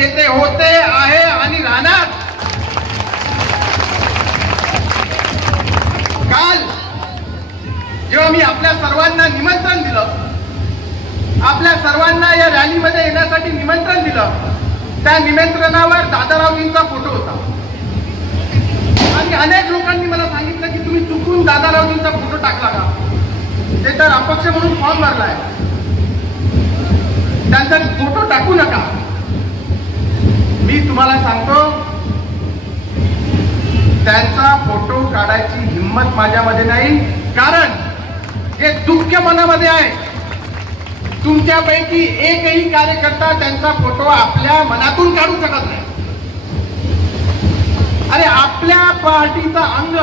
नेते होते आहे आणि राहणार। काल जेव्हा मी आपल्या सर्वांना निमंत्रण दिलं, आपल्या सर्वांना या रॅलीमध्ये येण्यासाठी निमंत्रण दिलं, त्या निमंत्रणावर दादारावजींचा फोटो होता आणि अनेक लोकांनी मला सांगितलं की तुम्ही चुकून दादारावजींचा फोटो टाकला का? ते तर अपक्ष म्हणून फॉर्म भरलाय, त्यांचा फोटो टाकू नका। मी तुम्हाला सांगतो, त्यांचा फोटो काढायची हिम्मत माझ्यामध्ये नाही, कारण हे दुःख मनामध्ये आहे। तुमच्यापैकी एकही कार्यकर्ता त्यांचा फोटो आपल्या मनातून काढू शकत नाही। अरे आपल्या पार्टीचा अंग,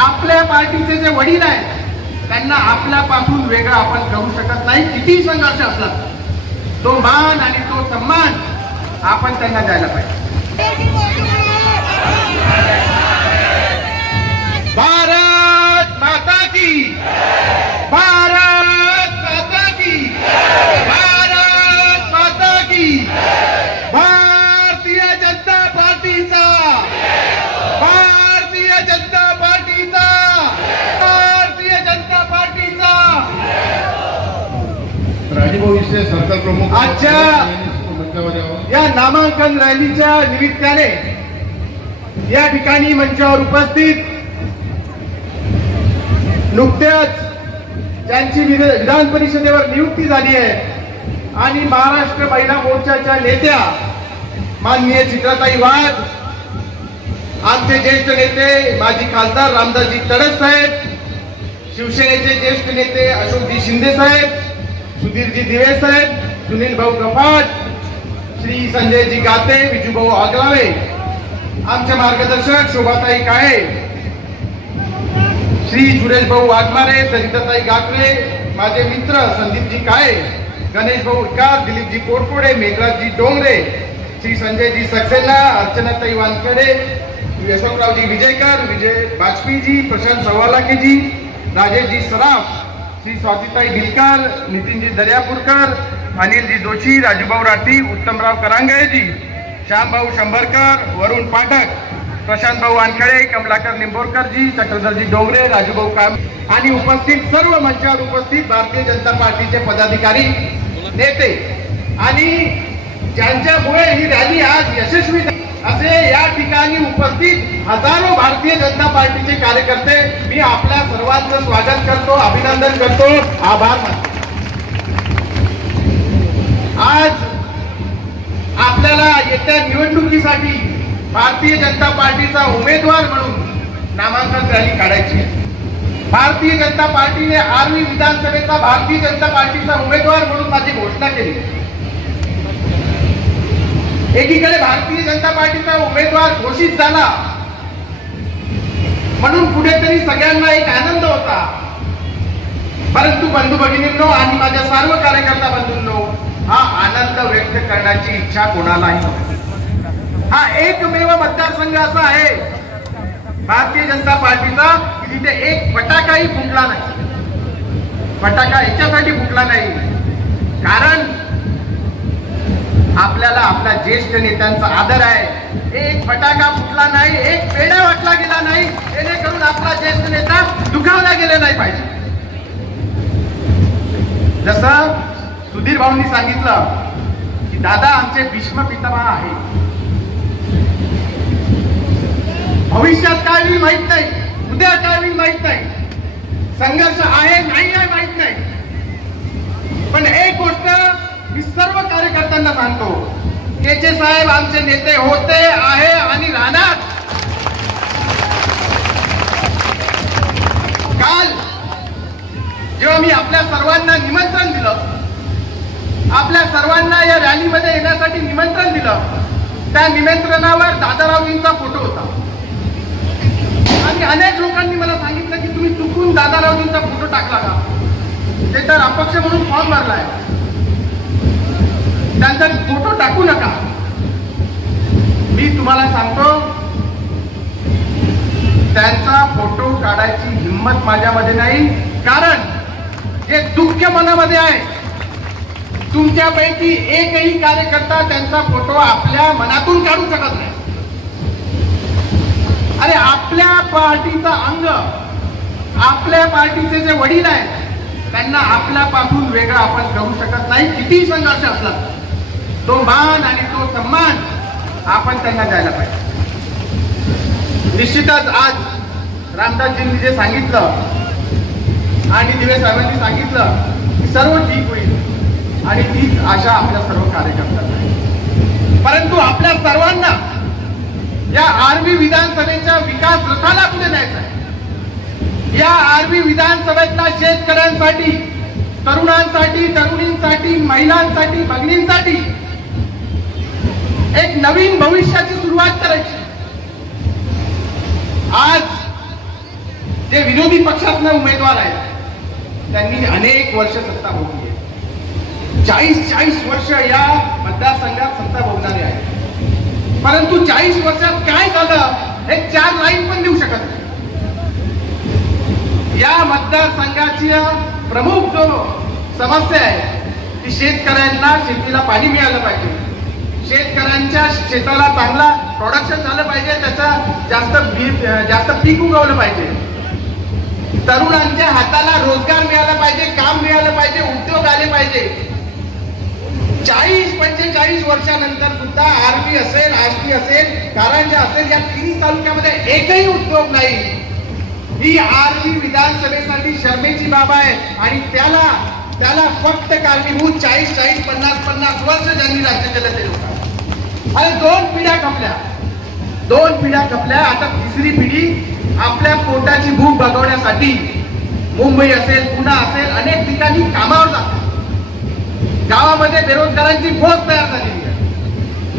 आपल्या पार्टीचे जे वडील आहेत त्यांना आपल्यापासून वेगळं आपण करू शकत नाही। किती संघर्ष असला तो मान आणि तो सन्मान आपण त्यांना द्यायला पाहिजे। भारत माता की, भारत माता की, भारत माता की, भारतीय जनता पार्टीचा, भारतीय जनता पार्टीचा, भारतीय जनता पार्टीचा। राजभाऊ इससे सरकार प्रमुख आजच्या या नामांकन रॅलीच्या निमित्ताने या ठिकाणी मंचावर उपस्थित नुकत्याच ज्यांची विधान परिषदेवर नियुक्ती झाली आहे आणि महाराष्ट्र महिला मोर्चाच्या नेत्या माननीय चित्राताई वाघ, आमचे ज्येष्ठ नेते माजी खासदार रामदासजी तडस साहेब, शिवसेनेचे ज्येष्ठ नेते अशोकजी शिंदे साहेब, सुधीरजी दिवे साहेब, सुनील भाऊ गफाट, श्री संजयजी गाते, विजूभाऊ आगलावे, आमचे मार्गदर्शक शोभाताई काळे, श्री सुरेश भाऊ वाघमारे, सरिताताई गाकरे, माझे मित्र संदीपजी काळे, गणेश भाऊ विकार, दिलीपजी कोरकोडे, मेघराजजी डोंगरे, श्री संजयजी सक्सेना, अर्चनाताई वानखेडे, यशवंतरावजी विजयकर, विजय वाजपेयीजी, प्रशांत सवालाकेजी, राजेशजी सराफ, श्री स्वातीताई भिलकर, नितीनजी दर्यापूरकर, अनिलजी जोशी, राजूभाऊ राठी, उत्तमराव करांगळेजी, श्यामभाऊ शंभरकर, वरुण पाठक, प्रशांत भाऊ वानखेडे, कमलाकर निंबोरकरजी, चक्रधरजी डोंगरे, राजूभाऊ काम आणि उपस्थित सर्व मंचावर उपस्थित भारतीय जनता पार्टीचे पदाधिकारी, नेते आणि ज्यांच्यामुळे ही रॅली आज यशस्वी असे या ठिकाणी उपस्थित हजारो भारतीय जनता पार्टीचे कार्यकर्ते, मी आपल्या सर्वांचं स्वागत करतो, अभिनंदन करतो, आभार मानतो। आज आपल्याला येत्या निवडणुकीसाठी भारतीय जनता पार्टीचा उमेदवार म्हणून नामांकन रॅली काढायची आहे। भारतीय जनता पार्टीने आर्वी विधानसभेचा भारतीय जनता पार्टीचा उमेदवार म्हणून माझी घोषणा केली। एकीकडे भारतीय जनता पार्टीचा उमेदवार घोषित झाला म्हणून कुठेतरी सगळ्यांना एक आनंद होता, परंतु बंधू भगिनींनो आणि माझ्या सर्व कार्यकर्ता बंधूंनो, हा आनंद व्यक्त करण्याची इच्छा कोणालाही नव्हती। हा एकमेव मतदारसंघ असा आहे भारतीय जनता पार्टीचा की तिथे एक फटाकाही फुटला नाही। फटाका याच्यासाठी फुटला नाही कारण आपल्याला आपल्या ज्येष्ठ नेत्यांचा आदर आहे। एक फटाका फुटला नाही, एक पेढा वाटला गेला नाही, जेणेकरून आपला ज्येष्ठ नेता दुखावला गेला नाही पाहिजे। जसं सुधीर भाऊंनी सांगितलं की दादा आमचे भीष्म पितामह आहे, भविष्यात काय होईल माहित नाही, उद्या काय होईल माहित नाही, संघर्ष आहे नाही आहे माहित नाही, पण एक गोष्ट मी सर्व कार्यकर्त्यांना सांगतो, केचे साहेब आमचे नेते होते आहे आणि राहणार। काल जेव्हा मी आपल्या सर्वांना निमंत्रण दिलं, आपल्या सर्वांना या रॅलीमध्ये येण्यासाठी निमंत्रण दिलं, त्या निमंत्रणावर दादारावजींचा फोटो होता आणि अनेक लोकांनी मला सांगितलं की तुम्ही चुकून दादारावजींचा फोटो टाकला का? ते तर अपक्ष म्हणून फॉर्म भरलाय, त्यांचा फोटो टाकू नका। मी तुम्हाला सांगतो, त्यांचा फोटो काढायची हिम्मत माझ्यामध्ये नाही, कारण हे दुःख मनामध्ये आहे। तुमच्यापैकी एकही कार्यकर्ता त्यांचा फोटो आपल्या मनातून काढू शकत नाही. अरे आपल्या पार्टीचा अंग, आपल्या पार्टीचे जे वडील आहेत त्यांना आपल्यापासून वेगळं आपण करू शकत नाही. किती संघर्ष असला तो मान आणि तो सन्मान आपण त्यांना द्यायला पाहिजे. निश्चितच आज रामदासजींनी जे सांगितलं आणि दिवे साहेबांनी सांगितलं की सर्व ठीक होईल आणि तीच आशा आपल्या सर्व कार्यकर्त्यांना आहे. परंतु आपल्या सर्वांना या आर्वी विधानसभेच्या विकास रथाला पुढे न्यायचं आहे. या आर्वी विधानसभेतल्या शेतकऱ्यांसाठी, तरुणांसाठी, तरुणींसाठी, महिलांसाठी, भगिनींसाठी एक नवीन भविष्याची सुरुवात करायची. आज जे विरोधी पक्षातले उमेदवार आहेत त्यांनी अनेक वर्ष सत्ता भोगली आहे. 40 वर्ष या मतदारसंघात सत्ता भोगणारे आहेत. परंतु 40 वर्षात काय झालं हे 4 लाईन पण देऊ शकत नाही. या मतदारसंघाची प्रमुख जो समस्या आहे ती शेतकऱ्यांना शेतीला पाणी मिळालं पाहिजे, शेतकऱ्यांच्या शेताला चांगला प्रोडक्शन झालं पाहिजे, त्याचा जास्त पीक उगवलं पाहिजे, तरुणांच्या हाताला रोजगार मिळाला पाहिजे, काम मिळालं पाहिजे, उद्योग आले पाहिजे. 40-45 वर्षानंतर सुद्धा आर्वी असेल, आष्टी असेल, कारंजा असेल या तिन्ही तालुक्यामध्ये एकही उद्योग नाही. ही आर्वी विधानसभेसाठी शर्मेची बाब आहे आणि त्याला फक्त कारणीभूत 40-50 वर्ष ज्यांनी राज्य केलं ते लोक. आणि 2 पिढ्या खपल्या. आता 3री पिढी आपल्या पोटाची भूक भागवण्यासाठी मुंबई असेल, पुणे असेल, अनेक ठिकाणी कामावर जातात. गावामध्ये बेरोजगारांची फौज तयार झालेली आहे.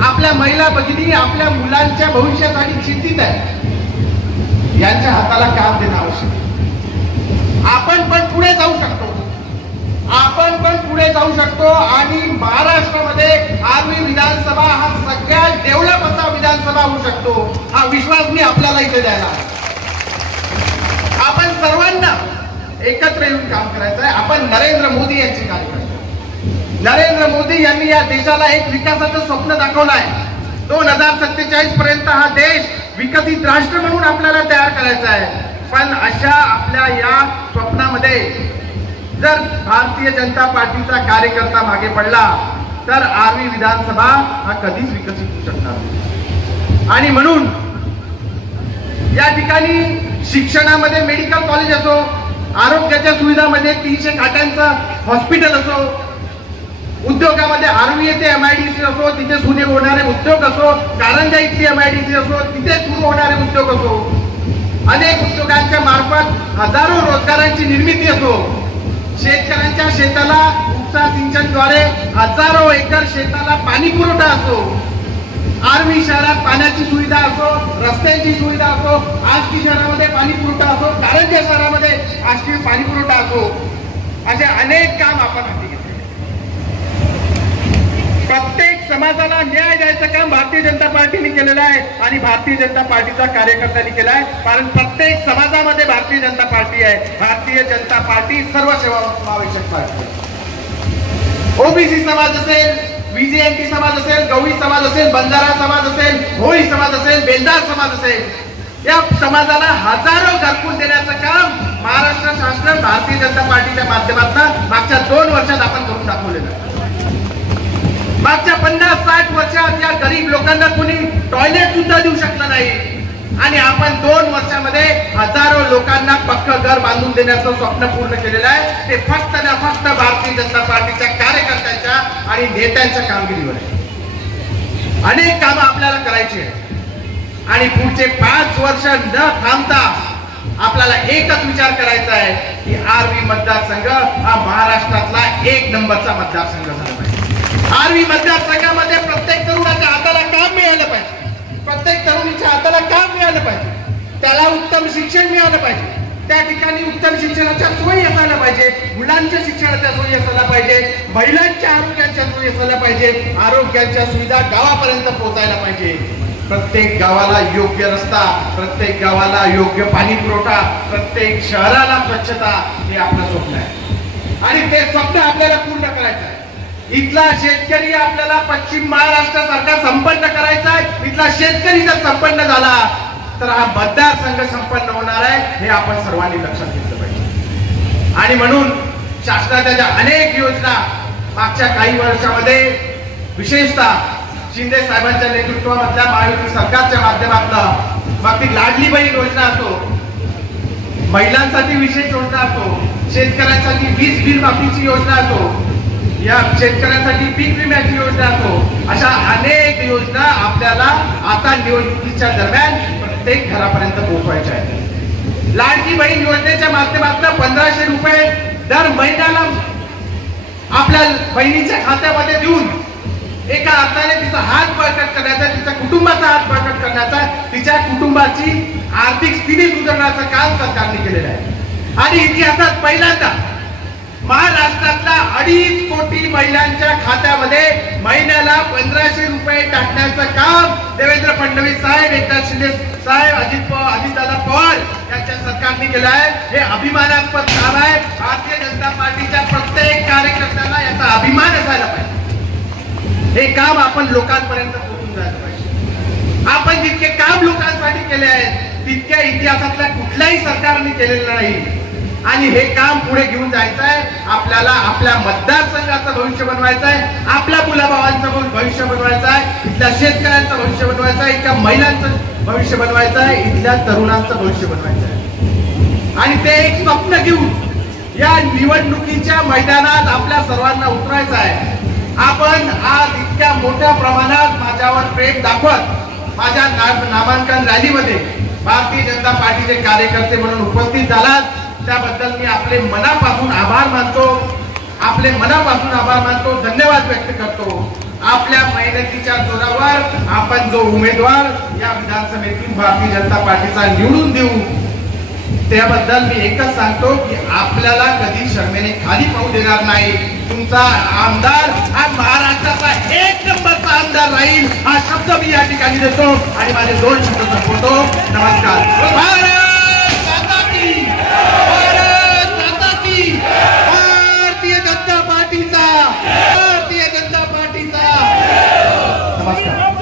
आपल्या महिला भगिनी आपल्या मुलांच्या भविष्यासाठी चिंतित आहे. यांच्या हाताला काम देणं आवश्यक आहे. आपण पण पुढे जाऊ शकतो आणि महाराष्ट्रामध्ये आर्वी विधानसभा हा सगळ्यात डेव्हलप असा विधानसभा होऊ शकतो. हा विश्वास मी आपल्याला इथे द्यायला. आपण सर्वांना एकत्र येऊन काम करायचं आहे. आपण नरेंद्र मोदी यांची कार्यकर्ते. नरेंद्र मोदी यांनी या देशाला एक विकासाचं स्वप्न दाखवलं आहे. 2047 पर्यंत हा देश विकसित राष्ट्र म्हणून आपल्याला तयार करायचा आहे. पण अशा आपल्या या स्वप्नामध्ये जर भारतीय जनता पार्टीचा कार्यकर्ता मागे पडला तर आर्वी विधानसभा हा कधीच विकसित होऊ शकणार नाही. आणि म्हणून या ठिकाणी शिक्षणामध्ये मेडिकल कॉलेज असो, आरोग्याच्या सुविधामध्ये 300 खाटांचं हॉस्पिटल असो, उद्योगामध्ये आर्वी येथे MIDC असो, तिथे सुरू होणारे उद्योग असो, कारंजा इथली MIDC असो, तिथे सुरू होणारे उद्योग असो, अनेक उद्योगांच्या मार्फत हजारो रोजगारांची निर्मिती असो, शेतकऱ्यांच्या शेताला उपसा सिंचनद्वारे हजारो एकर शेताला पाणी पुरवठा असो, आर्वी शहरात पाण्याची सुविधा असो, रस्त्यांची सुविधा असो, आष्टी शहरामध्ये पाणी पुरवठा असो, कारंजा शहरामध्ये आष्टी पाणी पुरवठा असो, असे अनेक काम आपण हाती घेतले. प्रत्येक समाजाला न्याय द्यायचं काम भारतीय जनता पार्टीने केलेलं आहे आणि भारतीय जनता पार्टीचा कार्यकर्त्यांनी केलं आहे. कारण प्रत्येक समाजामध्ये भारतीय जनता पार्टी आहे. भारतीय जनता पार्टी सर्व समावेशक पार्टी आहे. ओबीसी समाज असेल, VJMT समाज असेल, गवळी समाज असेल, बंजारा समाज असेल, होळी समाज असेल, बेंदार समाज असेल, या समाजाला हजारो घरकुल देण्याचं काम महाराष्ट्र शासन भारतीय जनता पार्टीच्या माध्यमातून मागच्या 2 वर्षात आपण करून दाखवलेलं आहे. मागच्या 50-60 वर्षात या गरीब लोकांना कोणी टॉयलेट सुद्धा देऊ शकलं नाही आणि आपण 2 वर्षामध्ये हजारो लोकांना पक्कं घर बांधून देण्याचं स्वप्न पूर्ण केलेलं आहे. ते फक्त ना फक्त भारतीय जनता पार्टीच्या कार्यकर्त्यांच्या आणि नेत्यांच्या कामगिरीवर आहे. अनेक कामं आपल्याला करायची आहेत आणि पुढचे 5 वर्ष न थांबता आपल्याला एकच विचार करायचा आहे की आर्वी मतदारसंघ हा महाराष्ट्रातला 1 नंबरचा मतदारसंघ झाला पाहिजे. आर्वी मतदारसंघामध्ये प्रत्येक तरुणाच्या हाताला काम मिळालं पाहिजे, प्रत्येक तरुणीच्या हाताला काम मिळालं पाहिजे, त्याला उत्तम शिक्षण मिळालं पाहिजे, त्या ठिकाणी उत्तम शिक्षणाच्या सोयी असायला पाहिजे, मुलांच्या शिक्षणाच्या सोयी असायला पाहिजे, महिलांच्या आरोग्याच्या सोयी असायला पाहिजे, आरोग्याच्या सुविधा गावापर्यंत पोहोचायला पाहिजे. प्रत्येक गावाला योग्य रस्ता, प्रत्येक गावाला योग्य पाणी पुरवठा, प्रत्येक शहराला स्वच्छता हे आपलं स्वप्न आहे आणि ते स्वप्न आपल्याला पूर्ण करायचं आहे. इथला शेतकरी आपल्याला पश्चिम महाराष्ट्रासारखा संपन्न करायचा आहे. इथला शेतकरी जर संपन्न झाला तर हा मतदारसंघ संपन्न होणार आहे, हे आपण सर्वांनी लक्षात घेतलं पाहिजे. आणि म्हणून शासनाच्या ज्या अनेक योजना मागच्या काही वर्षामध्ये विशेषतः शिंदे साहेबांच्या नेतृत्वामधल्या महायुती सरकारच्या माध्यमातून मग ती लाडली बहीण योजना असो, महिलांसाठी विशेष योजना असो, शेतकऱ्यांसाठी वीज बिल माफीची योजना असो, या शेतकऱ्यांसाठी पीक विम्याची योजना असो, अशा अनेक योजना आपल्याला आता निवडणुकीच्या दरम्यान प्रत्येक घरापर्यंत पोहोचवायच्या आहेत. लाडकी बहीण योजनेच्या माध्यमातून 1500 रुपये दर महिन्याला आपल्या बहिणीच्या खात्यामध्ये देऊन एका अर्थाने तिचा हात बळकट करण्याचा, तिच्या कुटुंबाचा हात बळकट करण्याचा, तिच्या कुटुंबाची आर्थिक स्थिती सुधारण्याचं काम सरकारने केलेलं आहे. आणि इतिहासात पहिल्यांदा महाराष्ट्रातल्या 2.5 कोटी महिलांच्या खात्यामध्ये महिन्याला 1500 रुपये टाकण्याचं काम देवेंद्र फडणवीस साहेब, एकनाथ शिंदे साहेब, अजितदादा पवार यांच्या सरकारने केलं आहे. हे अभिमानास्पद काम आहे. भारतीय जनता पार्टीच्या प्रत्येक कार्यकर्त्याला याचा अभिमान असायला पाहिजे. हे काम आपण लोकांपर्यंत पोहोचून जायला पाहिजे. आपण जितके काम लोकांसाठी केले आहे तितक्या इतिहासातल्या कुठल्याही सरकारने केलेलं नाही. आणि हे काम पुढे घेऊन जायचं आहे. आपल्याला आपल्या मतदारसंघाचं भविष्य बनवायचं आहे, आपल्या मुलाभावांचं भविष्य बनवायचं आहे, इथल्या शेतकऱ्यांचं भविष्य बनवायचं आहे, इथल्या महिलांचं भविष्य बनवायचं आहे, इथल्या तरुणांचं भविष्य बनवायचं आहे. आणि ते एक स्वप्न घेऊन या निवडणुकीच्या मैदानात आपल्या सर्वांना उतरायचं आहे. आपण आज इतक्या मोठ्या प्रमाणात माझ्यावर प्रेम दाखवत माझ्या नामांकन रॅलीमध्ये भारतीय जनता पार्टीचे कार्यकर्ते म्हणून उपस्थित झालात, त्याबद्दल मी आपले मनापासून आभार मानतो. धन्यवाद व्यक्त करतो. आपल्या मेहनतीच्या जोरावर आपण जो उमेदवार या विधानसभेतून भारतीय जनता पार्टीचा निवडून देऊ, त्याबद्दल मी एकच सांगतो की आपल्याला कधी शर्मेने खाली पाहू देणार नाही. तुमचा आमदार हा महाराष्ट्राचा 1 नंबरचा आमदार राहील, हा शब्द मी या ठिकाणी देतो आणि माझे 2 शब्द संपवतो. नमस्कार. भारतीय जनता पार्टीचा नमस्कार.